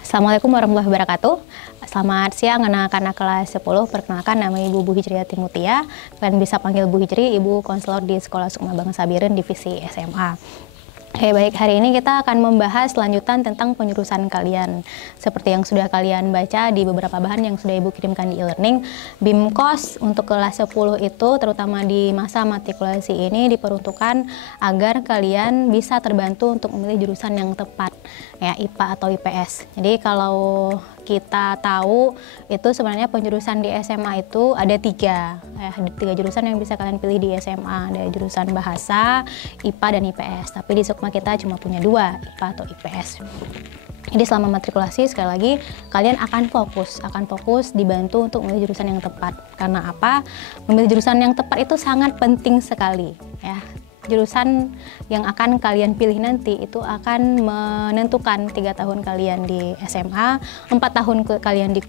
Assalamualaikum warahmatullahi wabarakatuh. Selamat siang anak-anak kelas 10. Perkenalkan, nama Ibu Hijriati Mutia. Kalian bisa panggil Bu Hijri, Ibu konselor di Sekolah Sukma Bangsa Biren Divisi SMA. Oke, baik, hari ini kita akan membahas lanjutan tentang penjurusan kalian. Seperti yang sudah kalian baca di beberapa bahan yang sudah Ibu kirimkan di e-learning, BIMKOS untuk kelas 10 itu terutama di masa matrikulasi ini diperuntukkan agar kalian bisa terbantu untuk memilih jurusan yang tepat, ya IPA atau IPS. Jadi kalau kita tahu itu sebenarnya penjurusan di SMA itu ada tiga jurusan yang bisa kalian pilih di SMA. Ada jurusan bahasa, IPA, dan IPS. Tapi di Sukma kita cuma punya dua, IPA atau IPS. Jadi selama matrikulasi, sekali lagi kalian akan fokus dibantu untuk memilih jurusan yang tepat. Karena apa? Memilih jurusan yang tepat itu sangat penting sekali, ya. Jurusan yang akan kalian pilih nanti itu akan menentukan 3 tahun kalian di SMA, 4 tahun kalian di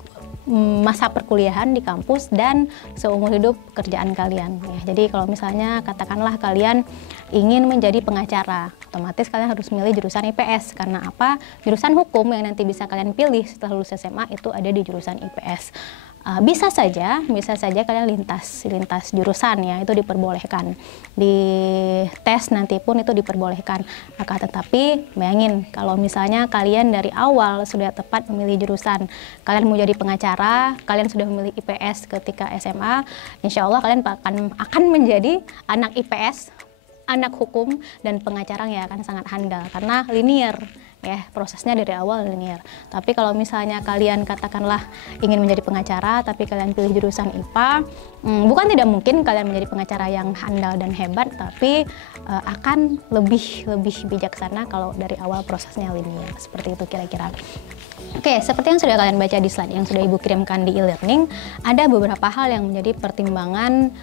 masa perkuliahan di kampus, dan seumur hidup kerjaan kalian, ya. Jadi kalau misalnya katakanlah kalian ingin menjadi pengacara, otomatis kalian harus memilih jurusan IPS. Karena apa? Jurusan hukum yang nanti bisa kalian pilih setelah lulus SMA itu ada di jurusan IPS. Bisa saja kalian lintas jurusan, ya, itu diperbolehkan. Di tes nanti pun itu diperbolehkan. Tetapi bayangin kalau misalnya kalian dari awal sudah tepat memilih jurusan, kalian mau jadi pengacara, kalian sudah memilih IPS ketika SMA, insya Allah kalian akan menjadi anak IPS, anak hukum, dan pengacara yang akan sangat handal karena linear, ya, prosesnya dari awal linear. Tapi kalau misalnya kalian katakanlah ingin menjadi pengacara tapi kalian pilih jurusan IPA, bukan tidak mungkin kalian menjadi pengacara yang handal dan hebat, tapi akan lebih bijaksana kalau dari awal prosesnya linear. Seperti itu kira-kira. Oke, seperti yang sudah kalian baca di slide yang sudah Ibu kirimkan di e-learning, ada beberapa hal yang menjadi pertimbangan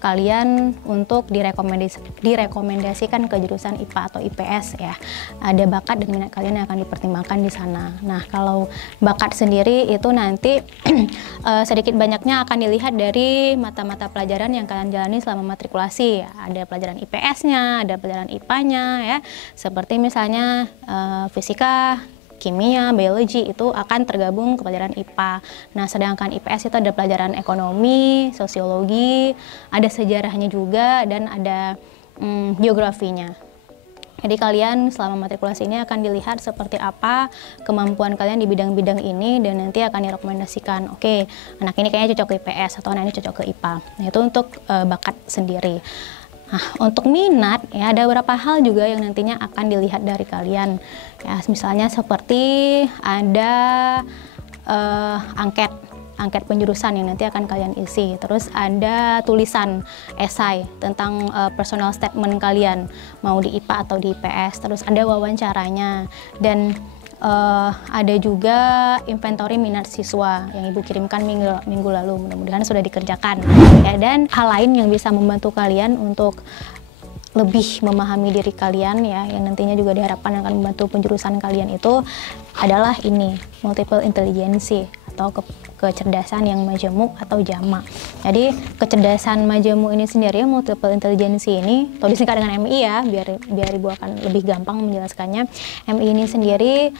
kalian untuk direkomendasikan ke jurusan IPA atau IPS, ya. Ada bakat dan minat kalian yang akan dipertimbangkan di sana. Nah, kalau bakat sendiri itu nanti sedikit banyaknya akan dilihat dari mata-mata pelajaran yang kalian jalani selama matrikulasi. Ada pelajaran IPS-nya, ada pelajaran IPA-nya, ya. Seperti misalnya fisika, kimia, biologi itu akan tergabung ke pelajaran IPA. Nah, sedangkan IPS itu ada pelajaran ekonomi, sosiologi, ada sejarahnya juga, dan ada geografinya. Jadi kalian selama matrikulasi ini akan dilihat seperti apa kemampuan kalian di bidang-bidang ini, dan nanti akan direkomendasikan, oke, anak ini kayaknya cocok ke IPS atau anak ini cocok ke IPA. Nah, itu untuk bakat sendiri. Nah, untuk minat, ya, ada beberapa hal juga yang nantinya akan dilihat dari kalian, ya, misalnya seperti ada angket penjurusan yang nanti akan kalian isi, terus ada tulisan esai tentang personal statement kalian mau di IPA atau di IPS, terus ada wawancaranya, dan ada juga inventory minat siswa yang Ibu kirimkan minggu lalu. Mudah-mudahan sudah dikerjakan, ya. Dan hal lain yang bisa membantu kalian untuk lebih memahami diri kalian, ya, yang nantinya juga diharapkan akan membantu penjurusan kalian itu adalah ini, multiple intelligence atau kecerdasan yang majemuk atau jamak. Jadi kecerdasan majemuk ini sendiri, multiple intelligence ini, atau disingkat dengan MI, ya, biar Ibu akan lebih gampang menjelaskannya. MI ini sendiri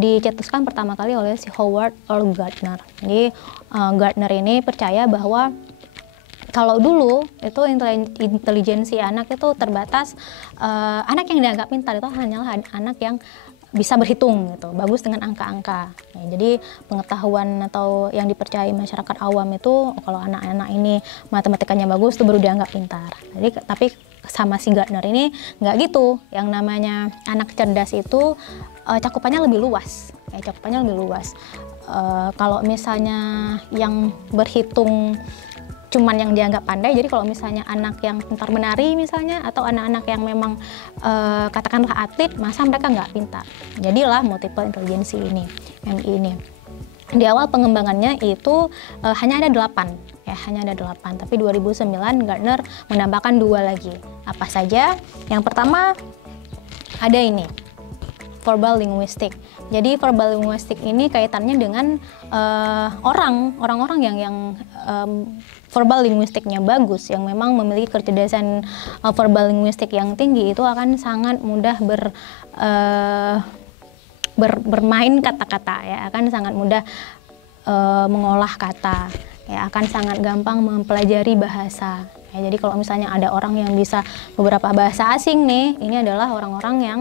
dicetuskan pertama kali oleh si Howard Earl Gardner. Jadi Gardner ini percaya bahwa kalau dulu itu intelijensi anak itu terbatas, anak yang dianggap pintar itu hanyalah anak yang bisa berhitung, gitu, bagus dengan angka-angka. Ya, jadi pengetahuan atau yang dipercayai masyarakat awam itu kalau anak-anak ini matematikanya bagus itu baru dianggap pintar. Jadi tapi sama si Gardner ini nggak gitu. Yang namanya anak cerdas itu cakupannya lebih luas. Kalau misalnya yang berhitung cuman yang dianggap pandai, jadi kalau misalnya anak yang pintar menari misalnya, atau anak-anak yang memang katakanlah atlet, masa mereka nggak pintar. Jadilah multiple intelligence ini, MI ini. Di awal pengembangannya itu hanya ada 8, ya, hanya ada 8. Tapi 2009 Gardner menambahkan 2 lagi. Apa saja? Yang pertama ada ini, verbal linguistik. Jadi verbal linguistik ini kaitannya dengan orang-orang yang verbal linguistiknya bagus, yang memang memiliki kecerdasan verbal linguistik yang tinggi, itu akan sangat mudah bermain kata-kata ya, akan sangat mudah mengolah kata ya, akan sangat gampang mempelajari bahasa ya. Jadi kalau misalnya ada orang yang bisa beberapa bahasa asing nih, ini adalah orang-orang yang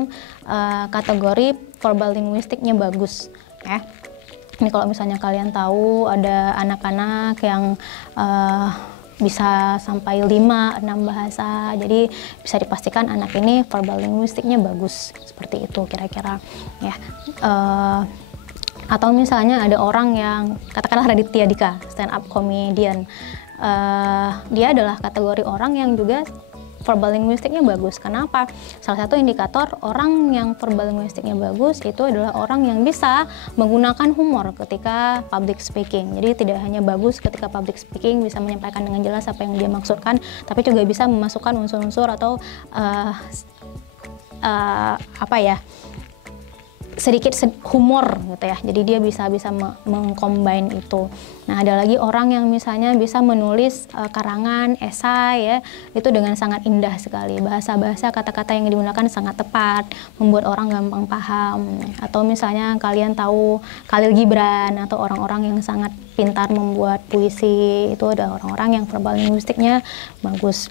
kategori verbal linguistiknya bagus ya. Ini kalau misalnya kalian tahu ada anak-anak yang bisa sampai 5-6 bahasa, jadi bisa dipastikan anak ini verbal linguistiknya bagus, seperti itu kira-kira ya. Atau misalnya ada orang yang katakanlah Raditya Dika, stand up comedian, dia adalah kategori orang yang juga verbal linguistiknya bagus. Kenapa? Salah satu indikator orang yang verbal linguistiknya bagus itu adalah orang yang bisa menggunakan humor ketika public speaking. Jadi tidak hanya bagus ketika public speaking, bisa menyampaikan dengan jelas apa yang dia maksudkan, tapi juga bisa memasukkan unsur-unsur atau sedikit humor gitu ya. Jadi dia bisa mengcombine itu. Nah, ada lagi orang yang misalnya bisa menulis karangan, esai ya, itu dengan sangat indah sekali. Bahasa-bahasa, kata-kata yang digunakan sangat tepat, membuat orang gampang paham. Atau misalnya kalian tahu Khalil Gibran atau orang-orang yang sangat pintar membuat puisi, itu ada orang-orang yang verbal linguistiknya bagus.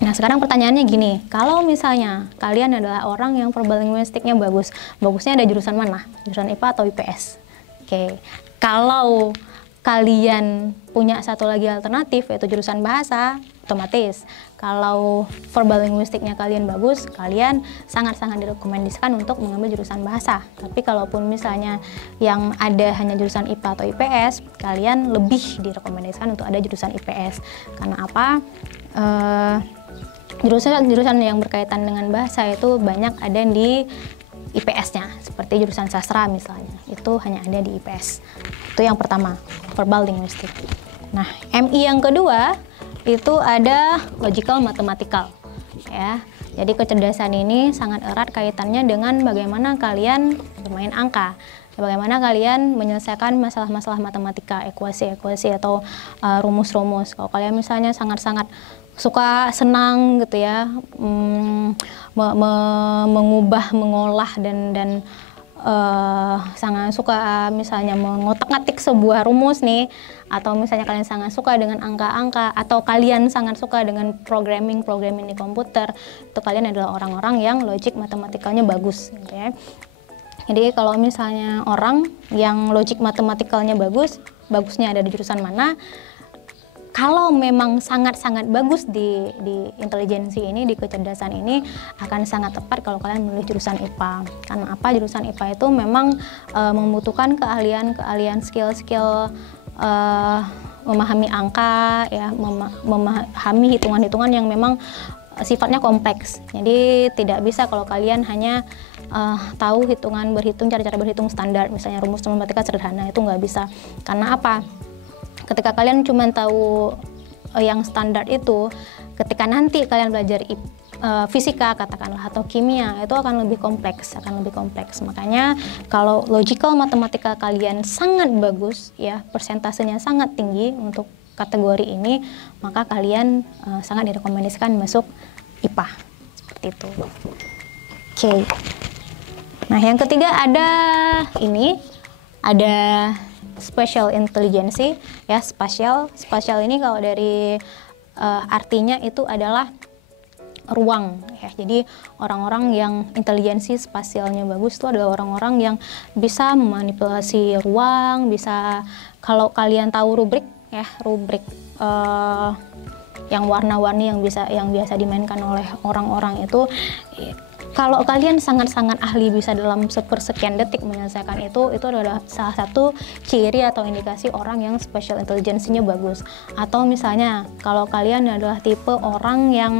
Nah, sekarang pertanyaannya gini, kalau misalnya kalian adalah orang yang verbal linguistiknya bagus, bagusnya ada jurusan mana? Jurusan IPA atau IPS? Oke. Kalau kalian punya satu lagi alternatif, yaitu jurusan bahasa, otomatis kalau verbal linguistiknya kalian bagus, kalian sangat-sangat direkomendasikan untuk mengambil jurusan bahasa. Tapi kalaupun misalnya yang ada hanya jurusan IPA atau IPS, kalian lebih direkomendasikan untuk ada jurusan IPS. Karena apa? Jurusan yang berkaitan dengan bahasa itu banyak ada di IPS-nya, seperti jurusan sastra misalnya, itu hanya ada di IPS. Itu yang pertama, verbal linguistik. Nah, MI yang kedua itu ada logical mathematical ya. Jadi kecerdasan ini sangat erat kaitannya dengan bagaimana kalian bermain angka, bagaimana kalian menyelesaikan masalah-masalah matematika, ekuasi-ekuasi atau rumus-rumus. Kalau kalian misalnya sangat-sangat suka senang gitu ya, mengubah, mengolah dan sangat suka misalnya mengotak-ngatik sebuah rumus nih, atau misalnya kalian sangat suka dengan angka-angka, atau kalian sangat suka dengan programming di komputer, itu kalian adalah orang-orang yang logic matematikalnya bagus gitu ya. Jadi kalau misalnya orang yang logic matematikalnya bagus, bagusnya ada di jurusan mana? Kalau memang sangat-sangat bagus di intelijensi ini, di kecerdasan ini, akan sangat tepat kalau kalian memilih jurusan IPA. Karena apa? Jurusan IPA itu memang membutuhkan keahlian, skill-skill memahami angka, ya, memahami hitungan-hitungan yang memang sifatnya kompleks. Jadi tidak bisa kalau kalian hanya tahu berhitung, cara-cara berhitung standar, misalnya rumus matematika sederhana, itu nggak bisa. Karena apa? Ketika kalian cuma tahu yang standar itu, ketika nanti kalian belajar fisika katakanlah atau kimia, itu akan lebih kompleks, Makanya kalau logical matematika kalian sangat bagus ya, persentasenya sangat tinggi untuk kategori ini, maka kalian sangat direkomendasikan masuk IPA. Seperti itu. Oke. Nah, yang ketiga ada special intelligence ya, spasial ini kalau dari artinya itu adalah ruang ya. Jadi orang-orang yang intelijensi spasialnya bagus itu adalah orang-orang yang bisa memanipulasi ruang, bisa, kalau kalian tahu rubrik yang warna-warni yang biasa dimainkan oleh orang-orang itu, kalau kalian sangat-sangat ahli bisa dalam sepersekian detik menyelesaikan itu adalah salah satu ciri atau indikasi orang yang special intelligence-nya bagus. Atau misalnya kalau kalian adalah tipe orang yang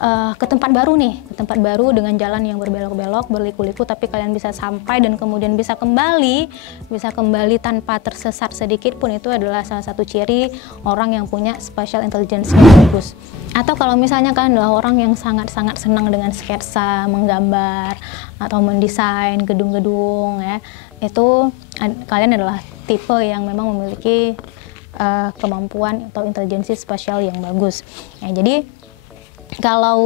ke tempat baru nih, ke tempat baru dengan jalan yang berbelok-belok, berliku-liku, tapi kalian bisa sampai dan kemudian bisa kembali tanpa tersesat sedikit pun, itu adalah salah satu ciri orang yang punya spatial intelligence yang bagus. Atau kalau misalnya kalian adalah orang yang sangat-sangat senang dengan sketsa, menggambar, atau mendesain gedung-gedung ya, itu kalian adalah tipe yang memang memiliki kemampuan atau intelijensi spasial yang bagus. Ya, jadi kalau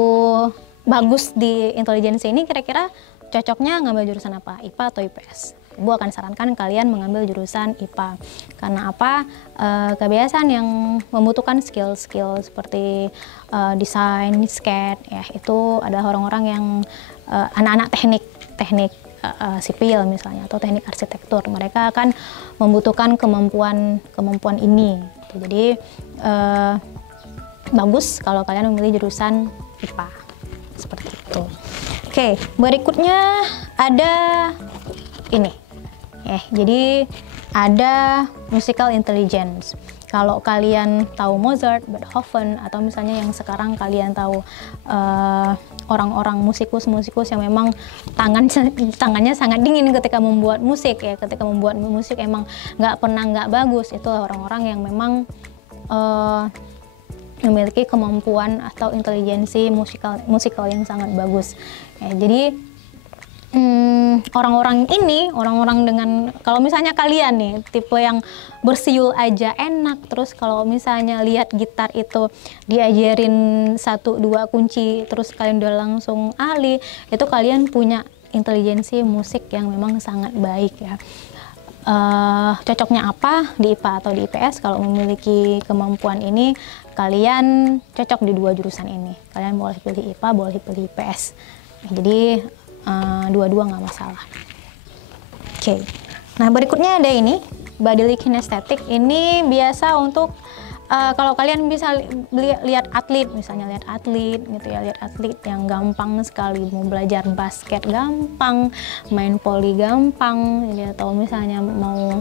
bagus di intelijensi ini, kira-kira cocoknya ngambil jurusan apa? IPA atau IPS? Ibu akan sarankan kalian mengambil jurusan IPA. Karena apa? Kebiasaan yang membutuhkan skill-skill seperti desain, sketch, ya itu adalah orang-orang yang anak-anak teknik sipil misalnya, atau teknik arsitektur. Mereka akan membutuhkan kemampuan ini. Jadi bagus kalau kalian memilih jurusan IPA seperti itu. Oke, berikutnya ada ini ya, jadi ada musical intelligence. Kalau kalian tahu Mozart, Beethoven, atau misalnya yang sekarang kalian tahu orang-orang musikus yang memang tangannya sangat dingin ketika membuat musik ya, ketika membuat musik emang nggak bagus, itu orang-orang yang memang memiliki kemampuan atau intelijensi musikal yang sangat bagus. Ya, jadi orang-orang dengan, kalau misalnya kalian nih tipe yang bersiul aja enak, terus kalau misalnya lihat gitar itu diajarin 1-2 kunci terus kalian udah langsung ahli, itu kalian punya intelijensi musik yang memang sangat baik ya. Cocoknya apa di IPA atau di IPS? Kalau memiliki kemampuan ini, kalian cocok di 2 jurusan ini. Kalian boleh pilih IPA, boleh pilih IPS. Jadi dua-dua nggak masalah. Oke. Nah, berikutnya ada ini, bodily kinesthetic. Ini biasa untuk kalau kalian bisa lihat atlet, misalnya lihat atlet gitu ya, lihat atlet yang gampang sekali, mau belajar basket gampang, main volley gampang, gitu, atau misalnya mau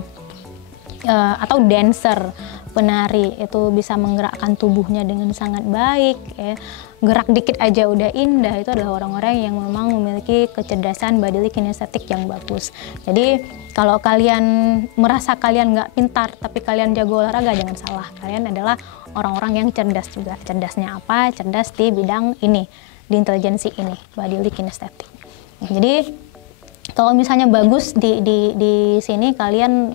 atau dancer, penari, itu bisa menggerakkan tubuhnya dengan sangat baik ya. Gerak dikit aja udah indah, itu adalah orang-orang yang memang memiliki kecerdasan bodily kinesthetic yang bagus. Jadi kalau kalian merasa kalian nggak pintar tapi kalian jago olahraga, jangan salah, kalian adalah orang-orang yang cerdas juga. Cerdasnya apa? Cerdas di bidang ini, di intelijensi ini, bodily kinesthetic. Jadi kalau misalnya bagus di sini, kalian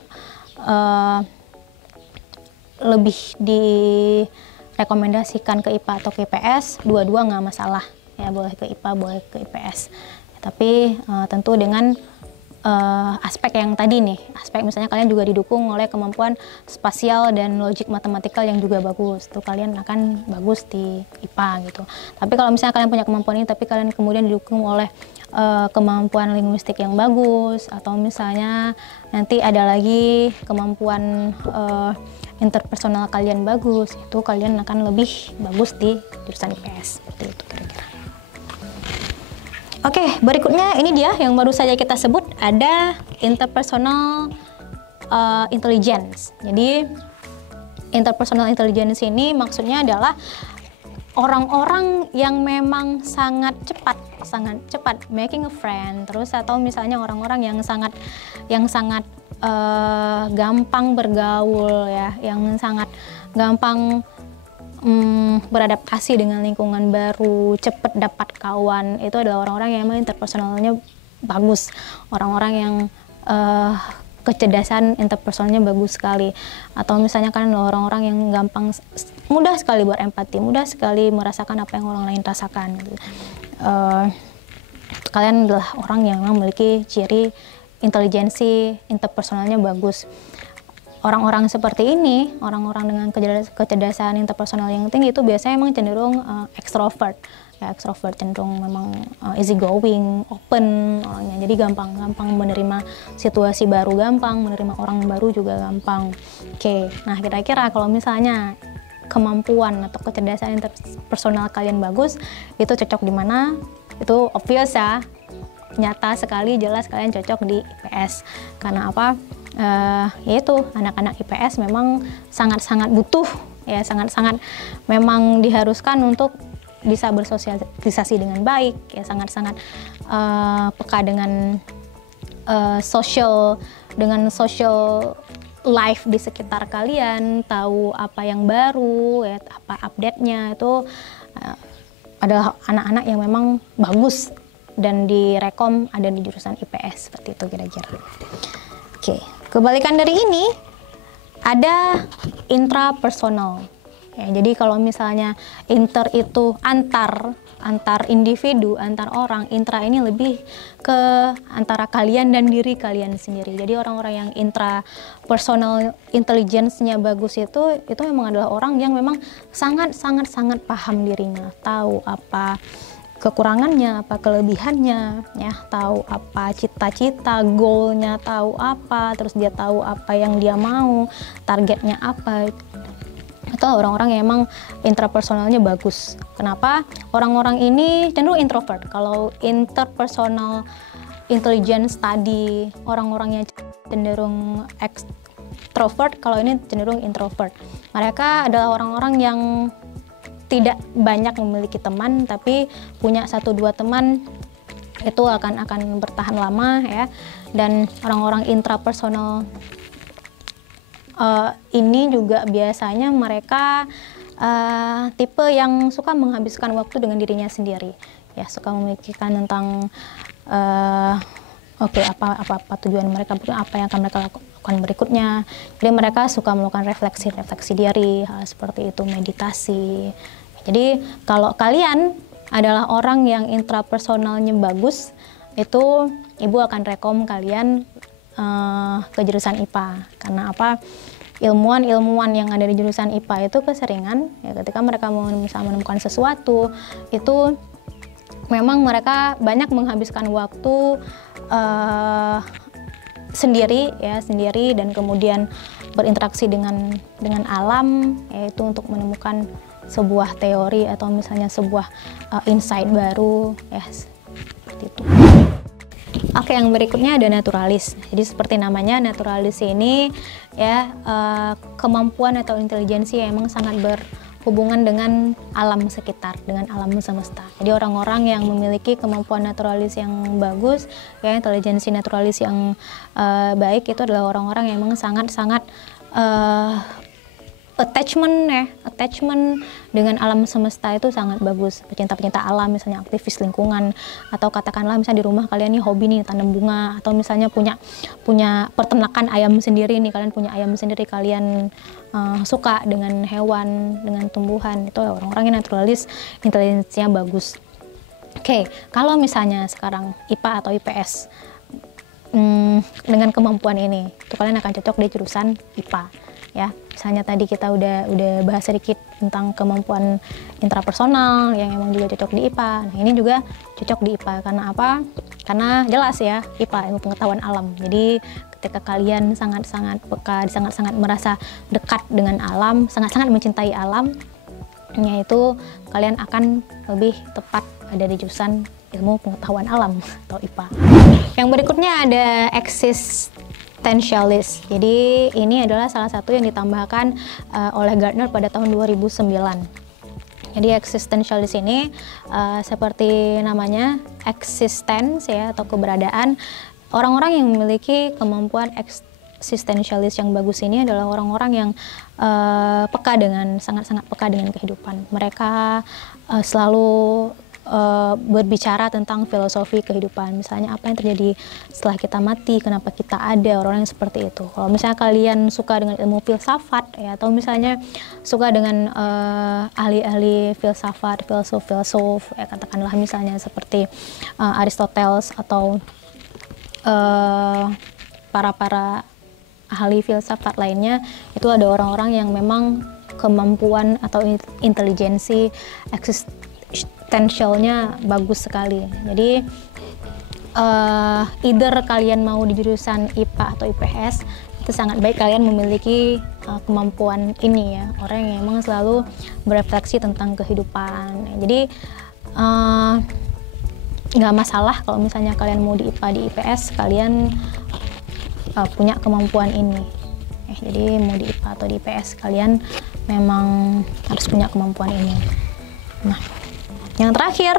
lebih direkomendasikan ke IPA atau ke IPS, dua-dua nggak masalah ya, boleh ke IPA boleh ke IPS, tapi tentu dengan aspek yang tadi nih, aspek misalnya kalian juga didukung oleh kemampuan spasial dan logik matematikal yang juga bagus, tuh kalian akan bagus di IPA gitu. Tapi kalau misalnya kalian punya kemampuan ini tapi kalian kemudian didukung oleh kemampuan linguistik yang bagus, atau misalnya nanti ada lagi kemampuan interpersonal kalian bagus, itu kalian akan lebih bagus di jurusan IPS, seperti itu kira-kira. Oke, berikutnya ini dia yang baru saja kita sebut, ada interpersonal intelligence. Jadi interpersonal intelligence ini maksudnya adalah orang-orang yang memang sangat cepat making a friend, terus atau misalnya orang-orang yang sangat gampang bergaul ya, yang sangat gampang beradaptasi dengan lingkungan baru, cepat dapat kawan. Itu adalah orang-orang yang memang interpersonalnya bagus, orang-orang yang kecerdasan interpersonalnya bagus sekali. Atau misalnya kan orang-orang yang mudah sekali berempati, mudah sekali merasakan apa yang orang lain rasakan gitu. Kalian adalah orang yang memiliki ciri intelijensi interpersonalnya bagus. Orang-orang seperti ini, orang-orang dengan kecerdasan interpersonal yang tinggi itu biasanya memang cenderung ekstrovert. Ya, ekstrovert cenderung memang easy going, open orangnya. Jadi gampang menerima situasi baru, gampang menerima orang baru juga gampang. Oke, nah kira-kira kalau misalnya kemampuan atau kecerdasan interpersonal kalian bagus, itu cocok di mana? Itu obvious ya, nyata sekali, jelas kalian cocok di IPS. Karena apa? Yaitu anak-anak IPS memang sangat-sangat butuh ya, sangat-sangat memang diharuskan untuk bisa bersosialisasi dengan baik, ya sangat-sangat peka dengan social life di sekitar kalian, tahu apa yang baru, ya, apa update-nya itu adalah anak-anak yang memang bagus dan direkom ada di jurusan IPS seperti itu kira-kira. Oke, kebalikan dari ini ada intrapersonal. Ya, jadi kalau misalnya inter itu antar individu, antar orang, intra ini lebih ke antara kalian dan diri kalian sendiri. Jadi orang-orang yang intrapersonal intelligence-nya bagus itu memang adalah orang yang memang sangat paham dirinya, tahu apa kekurangannya, apa kelebihannya, ya, tahu apa cita-cita, goalnya, tahu apa, terus dia tahu apa yang dia mau, targetnya apa. Itu orang-orang yang emang intrapersonalnya bagus. Kenapa? Orang-orang ini cenderung introvert. Kalau interpersonal intelligence tadi orang-orangnya cenderung extrovert, kalau ini cenderung introvert. Mereka adalah orang-orang yang tidak banyak memiliki teman, tapi punya 1-2 teman itu akan bertahan lama, ya. Dan orang-orang intrapersonal ini juga biasanya mereka tipe yang suka menghabiskan waktu dengan dirinya sendiri, ya, suka memikirkan tentang apa tujuan mereka, apa yang akan mereka lakukan berikutnya. Jadi mereka suka melakukan refleksi diri, hal seperti itu, meditasi. Jadi kalau kalian adalah orang yang intrapersonalnya bagus, itu ibu akan rekom kalian ke jurusan IPA. Karena apa? Ilmuwan yang ada di jurusan IPA itu keseringan, ya, ketika mereka menemukan sesuatu, itu memang mereka banyak menghabiskan waktu sendiri dan kemudian berinteraksi dengan alam, yaitu untuk menemukan sebuah teori atau misalnya sebuah insight baru, ya, seperti itu. Oke, yang berikutnya ada naturalis. Jadi seperti namanya, naturalis ini, ya, kemampuan atau intelijensi yang emang sangat berhubungan dengan alam sekitar, dengan alam semesta. Jadi orang-orang yang memiliki kemampuan naturalis yang bagus, ya, intelijensi naturalis yang baik, itu adalah orang-orang yang emang sangat attachment dengan alam semesta itu sangat bagus. Pecinta alam, misalnya aktivis lingkungan, atau katakanlah misalnya di rumah kalian nih hobi nih tanam bunga, atau misalnya punya peternakan ayam sendiri nih, kalian punya ayam sendiri, kalian suka dengan hewan, dengan tumbuhan, itu orang-orang yang naturalis, intelijensinya bagus. Oke, kalau misalnya sekarang IPA atau IPS dengan kemampuan ini, itu kalian akan cocok di jurusan IPA, ya. Misalnya tadi kita udah bahas sedikit tentang kemampuan intrapersonal yang emang juga cocok di IPA. Nah, ini juga cocok di IPA. Karena apa? Karena jelas ya, IPA, ilmu pengetahuan alam. Jadi ketika kalian sangat-sangat peka, sangat-sangat merasa dekat dengan alam, sangat-sangat mencintai alam, yaitu kalian akan lebih tepat ada di jurusan ilmu pengetahuan alam atau IPA. Yang berikutnya ada existentialist. Jadi ini adalah salah satu yang ditambahkan oleh Gardner pada tahun 2009. Jadi existentialist ini seperti namanya, existence, ya, atau keberadaan. Orang-orang yang memiliki kemampuan existentialist yang bagus ini adalah orang-orang yang sangat-sangat peka dengan kehidupan. Mereka selalu berbicara tentang filosofi kehidupan, misalnya apa yang terjadi setelah kita mati, kenapa kita ada, orang yang seperti itu. Kalau misalnya kalian suka dengan ilmu filsafat, ya, atau misalnya suka dengan ahli-ahli filsafat, filsuf, ya, katakanlah misalnya seperti Aristoteles atau para ahli filsafat lainnya, itu ada orang-orang yang memang kemampuan atau intelijensi existentialnya bagus sekali. Jadi either kalian mau di jurusan IPA atau IPS, itu sangat baik kalian memiliki kemampuan ini, ya, orang yang memang selalu berefleksi tentang kehidupan. Jadi nggak masalah kalau misalnya kalian mau di IPA, di IPS, kalian punya kemampuan ini. Jadi mau di IPA atau di IPS, kalian memang harus punya kemampuan ini. Nah, Yang terakhir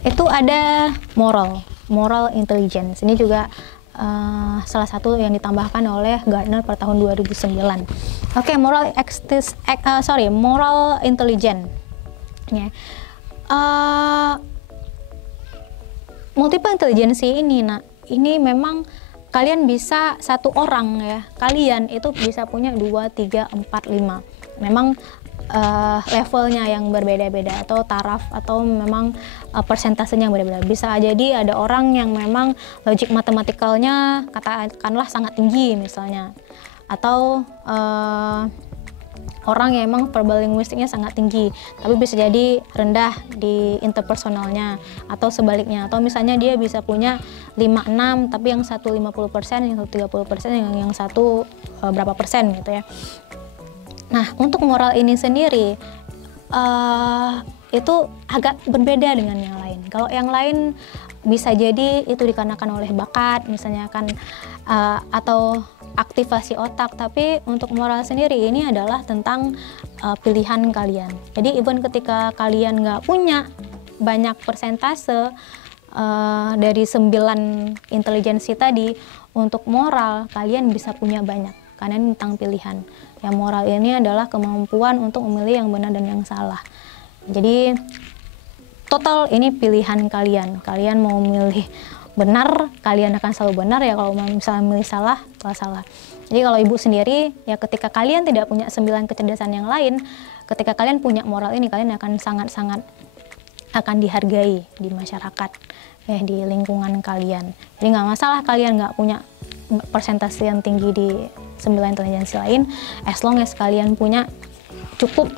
itu ada moral intelligence. Ini juga salah satu yang ditambahkan oleh Gartner pada tahun 2009. Oke, moral intelligence. Ya. Multiple intelligence ini memang kalian bisa satu orang ya, kalian itu bisa punya 2, 3, 4, 5. Memang levelnya yang berbeda-beda atau taraf atau memang persentasenya yang berbeda-beda. Bisa jadi ada orang yang memang logic matematikalnya katakanlah sangat tinggi misalnya, atau orang yang memang verbal linguistiknya sangat tinggi tapi bisa jadi rendah di interpersonalnya, atau sebaliknya, atau misalnya dia bisa punya 5-6 tapi yang satu 50%, yang satu 30%, yang satu berapa persen gitu ya. Nah, untuk moral ini sendiri itu agak berbeda dengan yang lain. Kalau yang lain bisa jadi itu dikarenakan oleh bakat misalnya kan, atau aktivasi otak, tapi untuk moral sendiri ini adalah tentang pilihan kalian. Jadi even ketika kalian nggak punya banyak persentase dari 9 intelijensi tadi, untuk moral kalian bisa punya banyak karena ini tentang pilihan. Yang moral ini adalah kemampuan untuk memilih yang benar dan yang salah. Jadi total ini pilihan kalian. Kalian mau milih benar, kalian akan selalu benar ya. Kalau misalnya milih salah, kalau salah. Jadi kalau ibu sendiri ya, ketika kalian tidak punya 9 kecerdasan yang lain, ketika kalian punya moral ini, kalian akan sangat-sangat akan dihargai di masyarakat ya, di lingkungan kalian. Jadi nggak masalah kalian nggak punya persentase yang tinggi di 9 intelijensi lain, as long as kalian punya cukup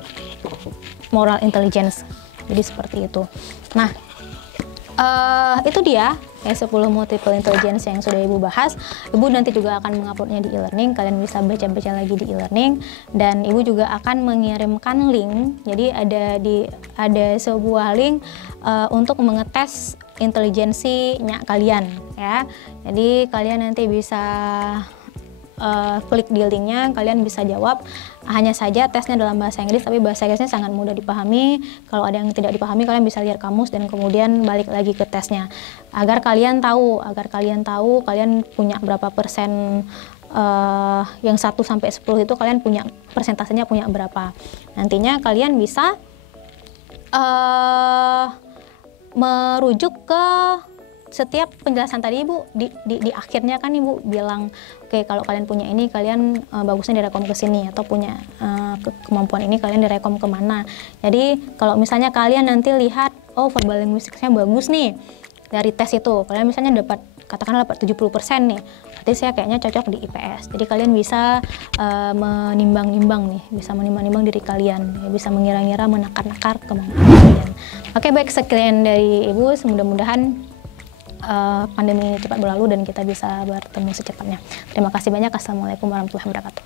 moral intelligence. Jadi seperti itu. Nah, itu dia ya 10 multiple intelligence yang sudah ibu bahas. Ibu nanti juga akan menguploadnya di e-learning, kalian bisa baca-baca lagi di e-learning, dan ibu juga akan mengirimkan link. Jadi ada sebuah link untuk mengetes intelijensinya kalian ya. Jadi kalian nanti bisa klik di linknya, kalian bisa jawab. Hanya saja tesnya dalam bahasa Inggris, tapi bahasa Inggrisnya sangat mudah dipahami. Kalau ada yang tidak dipahami, kalian bisa lihat kamus dan kemudian balik lagi ke tesnya, agar kalian tahu kalian punya berapa persen, yang 1 sampai 10 itu kalian punya persentasenya punya berapa. Nantinya kalian bisa merujuk ke setiap penjelasan tadi ibu. Di akhirnya kan ibu bilang, oke, kalau kalian punya ini, kalian bagusnya direkom ke sini, atau punya kemampuan ini, kalian direkom kemana. Jadi kalau misalnya kalian nanti lihat, oh verbal linguistiknya bagus nih dari tes itu, kalian misalnya katakanlah dapat 70% nih, berarti saya kayaknya cocok di IPS. Jadi kalian bisa menimbang-nimbang nih, bisa menimbang-nimbang diri kalian, ya, bisa mengira-ngira, menakar-nakar kemampuan kalian. Oke, baik, sekian dari ibu. Mudah-mudahan pandemi ini cepat berlalu dan kita bisa bertemu secepatnya. Terima kasih banyak. Assalamualaikum warahmatullahi wabarakatuh.